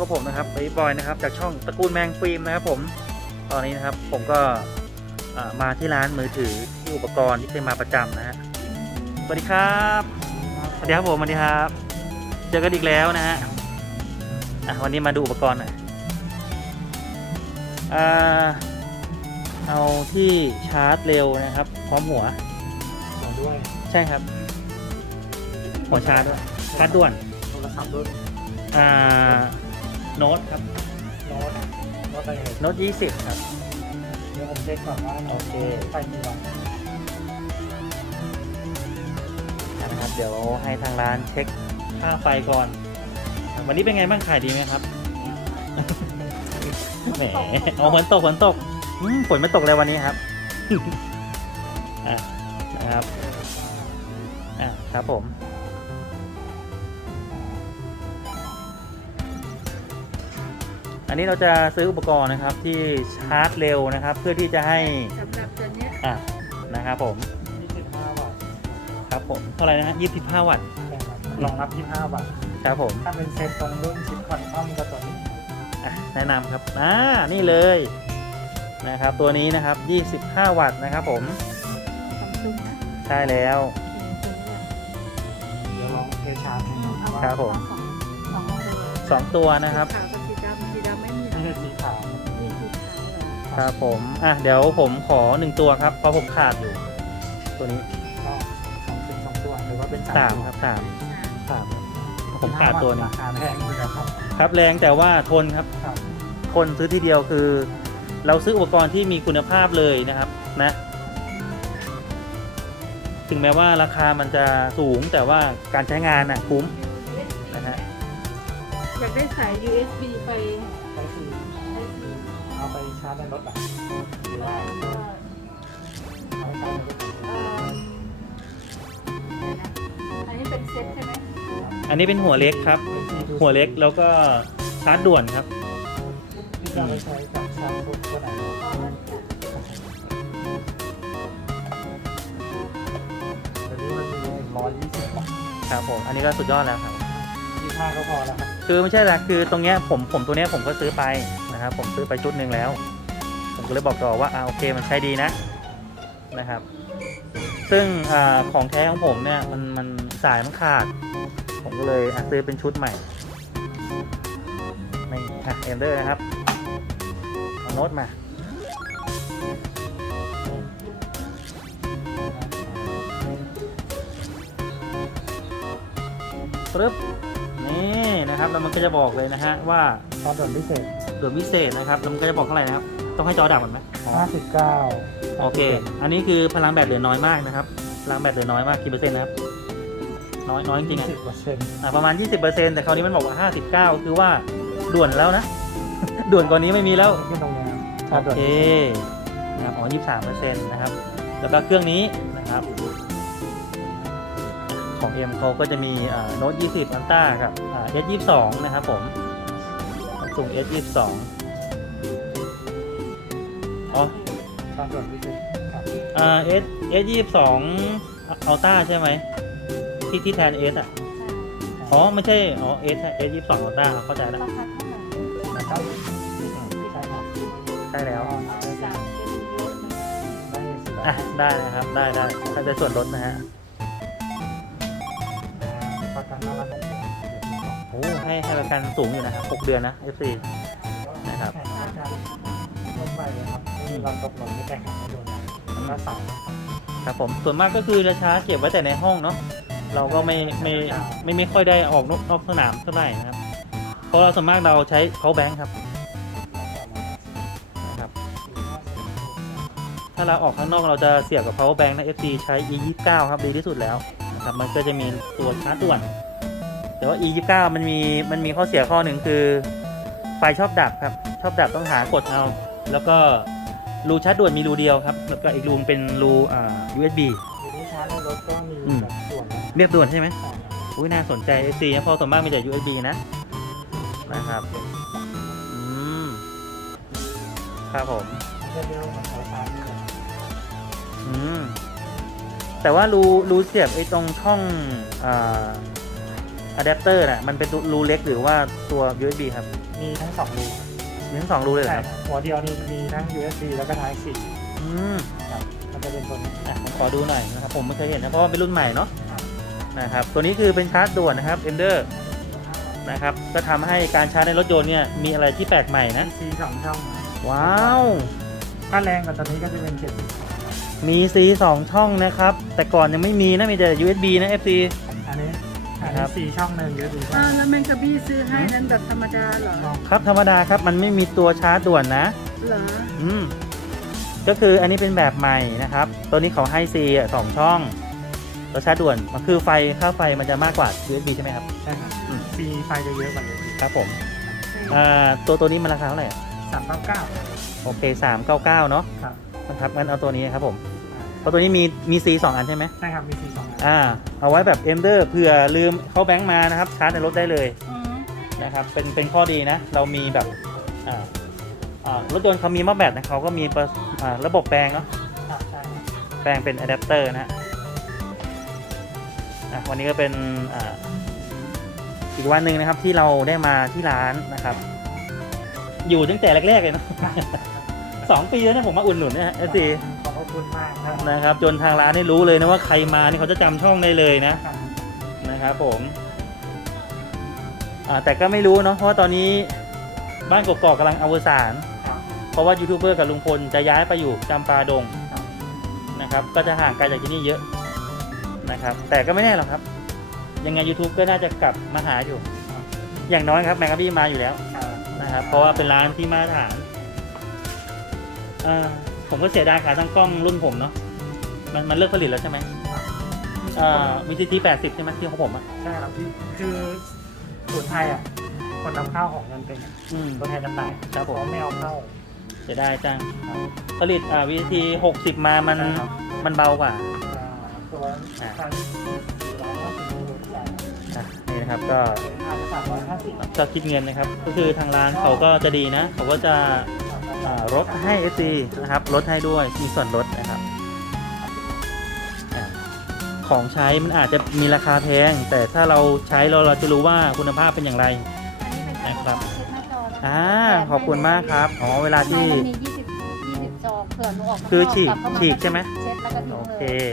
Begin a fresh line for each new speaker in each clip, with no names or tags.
กับผมนะครับเบย์บอยนะครับ จากช่องตระกูลแมงฟิล์มนะครับผม ตอนนี้นะครับผมก็อ่ามาที่ร้านมือถือที่อุปกรณ์ที่เคยมาประจำนะฮะ สวัสดีครับ สวัสดีครับผม สวัสดีครับ เจอกันอีกแล้วนะฮะอะวันนี้มาดูอุปกรณ์หน่อยอ่าเอาที่ชาร์จเร็วนะครับ พร้อมหัว
ขอด้วย
ใช่ครับหัวชาร์จด้วยชาร์จด่วน
โทรศัพท์ด้วย
อ่า โน้ตครับ
โน้ตโน้ตอะไรเอ่ย
โน้ตยี่สิบครับ
เดี๋ยวผมเช็คก่อนว่า
โอเค
ไฟมีวัน
นะครับ เดี๋ยวให้ทางร้านเช็คค่าไฟก่อน วันนี้เป็นไงบ้างขายดีไหมครับแหมเอาฝนตกฝนตกอืมฝนไม่ตกเลยวันนี้ครับอะนะครับอะครับผม อันนี้เราจะซื้ออุปกรณ์นะครับที่ชาร์จเร็วนะครับ เพื่อที่จะให้
สำหรับตัวเนี้ย
อะนะครับผม
25วัตต์
ครับผมเท่าไหร่นะฮะ25วัตต์
ใช่ครับรองรับ 25 วัตต์
ครับผม
ถ้าเป็นเซตตรงรุ่นชิปคอนทอมก็ตัวนี้
อะแนะนำครับอ่านี่เลยนะครับตัวนี้นะครับ25วัตต์นะครับผม
ซัมซุงนะ
ใช่แล้ว
เดี๋ยวลองเทสชาร์จให้ดู
เอา
ว่า
ครับผม
สองตัว
2ตัวนะครับ
สีขาวกับ
ครับผมอะเดี๋ยวผมขอ1ตัวครับเพราะผมขาดอยู่ ตัวนี้
ก็สองเป็นสองตัวหรือว่าเป็น
3ครับ3
อ่า
สามผมขาดตัวหนึง
ราคาแพงอยู่นะครับ
ครับแรงแต่ว่าทนครับ
ครับ
ทนซื้อทีเดียวคือ เราซื้ออุปกรณ์ที่มีคุณภาพเลยนะครับนะ ถึงแม้ว่าราคามันจะสูงแต่ว่าการใช้งานน่ะคุ้มนะฮะ
อยากได้สาย USB ไป
ใช้คือเอา ไปชาร์จในรถอะหรือว่าเอาไปชาร์จในรถ
เอ่อเดี๋ยวนะอันนี้เป็นเซ็ตใช่ไหม
อันนี้เป็นหัวเล็กครับ หัวเล็กแล้วก็ชาร์จด่วนครับ
ที่จะเอาไปใช้กับชาร์จฟุตตัวไหน
เอาอันเนี้ย
ตัวนี้มันมีร้อยยี่สิบบาท
ครับผม อันนี้ก็สุดยอดแล้วครับ
ยี่ห้าก็พอแล้วครับ
คือไม่ใช่ละคือตรงเนี้ยผมผมตัวเนี้ยผมก็ซื้อไป นะครับผมซื้อไปชุดหนึ่งแล้ว ผมก็เลยบอกต่อว่าอ่าโอเคมันใช้ดีนะนะครับ ซึ่งอาของแท้ของผมเนี่ยมันมันสายมันขาด ผมก็เลยซื้อเป็นชุดใหม่นี่อะเอ็มเดอร์นะครับเอาโน้ตมาปึ๊บนี่นะครับแล้วมันก็จะบอกเลยนะฮะว่า
ตอนด่วนพิเศษ
ด่วนพิเศษนะครับแล้วมันก็จะบอกเท่าไหร่นะครับ ต้องให้จอดับก่อนไหม
59
โอเค อันนี้คือพลังแบตเหลือน้อยมากนะครับ พลังแบตเหลือน้อยมากกี่เปอร์เซ็นต์นะครับ น้อยน้อยจริงๆอะ
10เปอร์เซ็นต์
อะประมาณ20%แต่คราวนี้มันบอกว่า59คือว่าด่วนแล้วนะ ด่วนกว่านี้ไม่มีแล้ว
ขึ้นตรงนี้ชา
โอ
ร์จด่วน
เคนะครับอ๋อ23%นะครับ แล้วก็เครื่องนี้นะครับของ M เขาก็จะมีโน้ต20อัลต้ากับอ่า S22 นะครับผม ส่ง S22 อ๋อ
ชาร์จด่วนพิเศษครับ
อ่า S S ยี่สิบสองอัลต้าใช่ไหม ที่ที่แทน S อะ อ๋อ ไม่ใช่ อ๋อ S S ยี่สิบสองอัลต้าเข้าใจแล้ว
ราคาเท่าไหร่
นะครับใช่ครับ
ใช่แล้ว
สามเป็นรถนะ
ได้สิบ
อะ ได้นะครับ ได้ได้ถ้าจะส่วนลดนะฮะ
ประ อ้
ให้ให้ประกันสูงอยู่นะครับ 6 เดือนนะ FC นะครับ
รถไฟเลยครับมีลำตกหล่นไม่แตกไม่โดนแล้วก็เสา
ครับผมส่วนมากก็คือจะชาร์จเก็บไว้แต่ในห้องเนาะเราก็ไม่ไม่ไม่ไม่ค่อยได้ออกนอกนอกสนามเท่าไหร่นะครับ เพราะเราส่วนมากเราใช้ power bank ครับนะครับถ้าเราออกข้างนอกเราจะเสียบกับ power bank นะ FC ใช้ e 2 9 ครับดีที่สุดแล้วนะครับมันก็จะมีตัวชาร์จด่วน แต่ว่า e 2 9 มันมีมันมีข้อเสียข้อหนึ่งคือ ไฟชอบดับครับ ชอบดับต้องหากดเอา แล้วก็รูชาร์จด่วนมีรูเดียวครับ แล้วก็อีกรูเป็นรูอ่า USB
อยู่ที่ชาร์จในรถก็มีแบบส่วนนะ
เรียบด่วนใช่ไหมอุ้ยน่าสนใจ FC นะเพราะส่วนมากมีแต่ USB นะนะครับอืมครับผม
เร็วๆมันเขาชาร์จนี่แหละ
อืมแต่ว่ารูรูเสียบไอ้ตรงช่องอ่า อะแดปเตอร์น่ะมันเป็นรูเล็กหรือว่าตัว USB ครับ
มีทั้งสองรู
มีทั้งสองรูเลยเหรอ
ใช่
ครับ
ครับหัวเดียวนี่มีทั้ง USB แล้วก็ Type C
อืม
ครับมันจะเป็นตัวนี้
อะผมขอดูหน่อยนะครับผมไม่เคยเห็นนะเพราะว่าเป็นรุ่นใหม่เนาะ
ครับ
นะครับตัวนี้คือเป็นชาร์จด่วนนะครับ Ender นะครับก็ทำให้การชาร์จในรถยนต์เนี่ยมีอะไรที่แปลกใหม่นะ
มี C สองช่อง
ว้าว
ถ้าแรงกว่าตัวนี้ก็จะเป็น70
มี C 2 ช่องนะครับ แต่ก่อนยังไม่มีนะมีแต่ USB นะ FC
อันนี้ อัน
ครั
นี้
บ
สี่ช่องหนึ่ง USB ช่อ
อ้างวแล้วแมงกะบี้ซื้อให้นั้นแบบธรรมดาเหรอ
ช่อง
ครับธรรมดาครับมันไม่มีตัวชาร์จด่วนนะ
เหรอ
อืมก็คืออันนี้เป็นแบบใหม่นะครับ ตัวนี้เขาให้ C อะสองช่องตัวชาร์จด่วนมันคือไฟค่าไฟมันจะมากกว่า USB ใช่ไหมครับ
ใช่ครับ
อืม
C ไฟจะเยอะกว่า USB
ครับผมอ่าตัวตัวนี้มันราคาเท่าไหร่อะ
สามเก้าเก้า
โอเค399เนาะ
ครับ
นะครับงั้นเอาตัวนี้ครับผม เพราะตัวนี้มีมี C สองอันใช่ไหม
ใช่ครับมี C สองอัน
อ่า เอาไว้แบบ Ender เผื่อลืมเข้าแบงค์มานะครับ ชาร์จในรถได้เลย
อืม
นะครับ เป็นเป็นข้อดีนะ เรามีแบบอ่าอ่ารถยนต์เขามีหม้อแบตนะเขาก็มีประอ่าระบบแปลงเนาะ
ครับใช่ครับ
แปลงเป็นอะแดปเตอร์นะฮะอะวันนี้ก็เป็นอ่าอีกวันหนึ่งนะครับที่เราได้มาที่ร้านนะครับ อยู่ตั้งแต่แรกๆเลยเนาะสองปีแล้วนะผมมาอุ่นหนุนนะฮะเอซี
ขอบพระ คุณมากครับ
นะครับ จนทางร้านได้รู้เลยนะว่าใครมานี่เขาจะจำช่องได้เลยนะ
ครับ
นะครับผมอ่าแต่ก็ไม่รู้เนาะเพราะว่าตอนนี้บ้านกกอกกำลังอวสาน
ครับ
เพราะว่ายูทูบเบอร์กับลุงพลจะย้ายไปอยู่จำปาดงนะครับก็จะห่างไกลจากที่นี่เยอะนะครับ แต่ก็ไม่แน่หรอกครับ ยังไง YouTube ก็น่าจะกลับมาหาอยู่ อย่างน้อยครับแมงกะบี้มาอยู่แล้ว
ครับ
นะครับเพราะว่าเป็นร้านที่มาตรฐานอ่า ผมก็เสียดายขาตั้งกล้องรุ่นผมเนาะมันมันเลิกผลิตแล้วใช่ไหมอ่าวิธีที่แปดสิบใช่ไหมที่ของผมอะ
ใช่ครับที่คือศูนย์ไทยอะ คนนำเข้าของเงินเป็นอะ
อืม
ตัวแทนจำหน่าย
ครับผม
เขาไม่เอาเข้า
เสียดายจังผลิตอ่าวิธีหกสิบมามัน
ใช่ครับ
มันเบากว่า
อ่าตัว
อ่า
ทางร้อยห้าสิบโลใหญ่
อะนี่นะครับก็
ทางสามร้อยห้าสิบ
ก็คิดเงินนะครับ ก็คือทางร้านเขาก็จะดีนะ เขาก็จะอ่า ลดให้ FC นะครับลดให้ด้วยมีส่วนลดนะครับอะของใช้มันอาจจะมีราคาแพง แต่ถ้าเราใช้เราเราจะรู้ว่าคุณภาพเป็นอย่างไร
อันนี้เป็นการ
นะครับ
เช็ดหน้าจอนะ
อ่าขอบคุณมากครับอ๋อเวลา
ข้างใน
ที่
มันมียี่สิบยี่สิบจอเผื่อหนูออกข้างนก
คือฉีก
ลับเข้าา
ฉีกใช่ไหม
เช็ดแล้วก็ทิ้ง
โอ
เล
เค
ย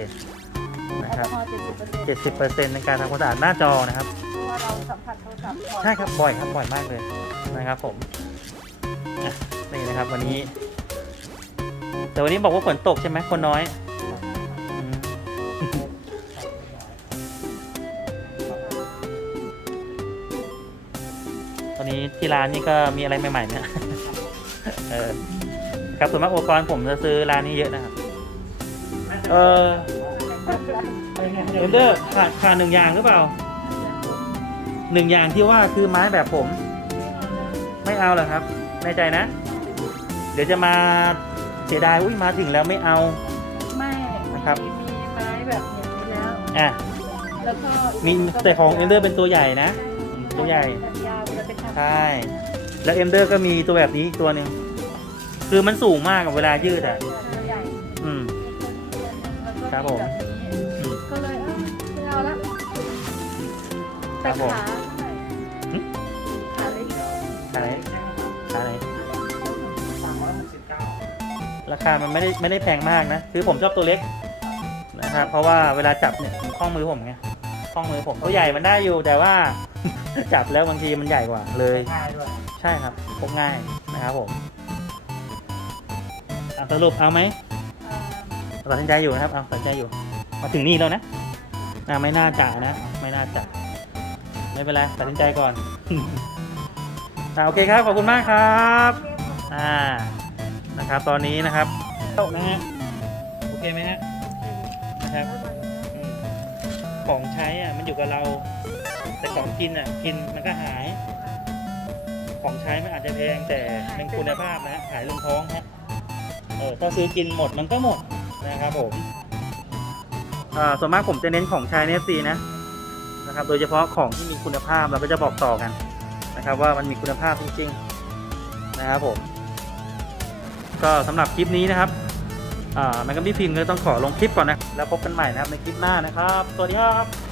นะ
แอล
ค
ก
รั
อบฮอล์เจ็ดสิบเปอร์เซ็นต์
70%ในการทำความสะอาดหน้าจอนะครับ
เพราะว่าเราสัมผัสโทรศัพท์ก่อน
ใช่ครับบ่อยครับบ่อยมากเลยนะครับผมอะ นะครับ วันนี้ แต่วันนี้บอกว่าฝนตกใช่ไหมคนน้อยตอนนี้ที่ร้านนี่ก็มีอะไรใหม่ๆเนี่ยเออครับส่วนมากอุปกรณ์ผมจะซื้อร้านนี้เยอะนะครับ เออเอนเดอร์ขาดขาดหนึ่งอย่างหรือเปล่า หนึ่งอย่างที่ว่าคือไม้แบบผม ไม่เอาเหรอครับแน่ใจนะ ดี๋ยวจะมาเสียดายอุ้ยมาถึงแล้วไม่เอา
ไม่
นะครับ
มีมีไม้แบบอย่างนี้แล้ว
อะ
แล้วก็
มีแต่ของเอนเดอร์เป็นตัวใหญ่นะ ตัวใหญ่
ยาวจะเป็นทาง
ใช่ แล้วเอนเดอร์ก็มีตัวแบบนี้อีกตัวหนึ่งคือมันสูงมากกับเวลายืดอะ
ตัวใหญ่
อืม
แล้วก็
ครับผม
แบบนี้ก็เลยเออไม่เอาละ
ค
แต่
รับผม
ขาา
คามันไม่ได้ไม่ได้แพงมากนะคือผมชอบตัวเล็กนะครับเพราะว่าเวลาจับเนี่ยข้องมือผมไงข้องมือผมตัวใหญ่มันได้อยู่แต่ว่า จับแล้วบางทีมันใหญ่กว่าเลย
ง่ายด้วย
ใช่ครับพกง่ายนะครับผมอะสรุปเอาไหม
เอ่อ
ตัดสินใจอยู่นะครับเอาตัดสินใจอยู่ มาถึงนี่แล้วนะอะไม่น่าจ่านะ ไม่น่าจ่าไม่เป็นไรตัดสินใจก่อนอะโอเคครับขอบคุณมากครับ อ่า นะครับ ตอนนี้นะครับโต๊ะนะฮะโอเคไหมฮะนะครับอืมของใช้อะมันอยู่กับเรา แต่ของกินอะกินมันก็หาย ของใช้มันอาจจะแพงแต่มันคุณภาพนะฮะขายลงท้องฮะเออถ้าซื้อกินหมดมันก็หมดนะครับผมอ่าส่วนมากผมจะเน้นของใช้ใน FC นะนะครับ โดยเฉพาะของที่มีคุณภาพเราก็จะบอกต่อกันนะครับ ว่ามันมีคุณภาพจริงๆนะครับผม ก็สำหรับคลิปนี้นะครับแมกกาบี้ฟิล์มก็ต้องขอลงคลิปก่อนนะ แล้วพบกันใหม่นะครับในคลิปหน้านะครับ สวัสดีครับ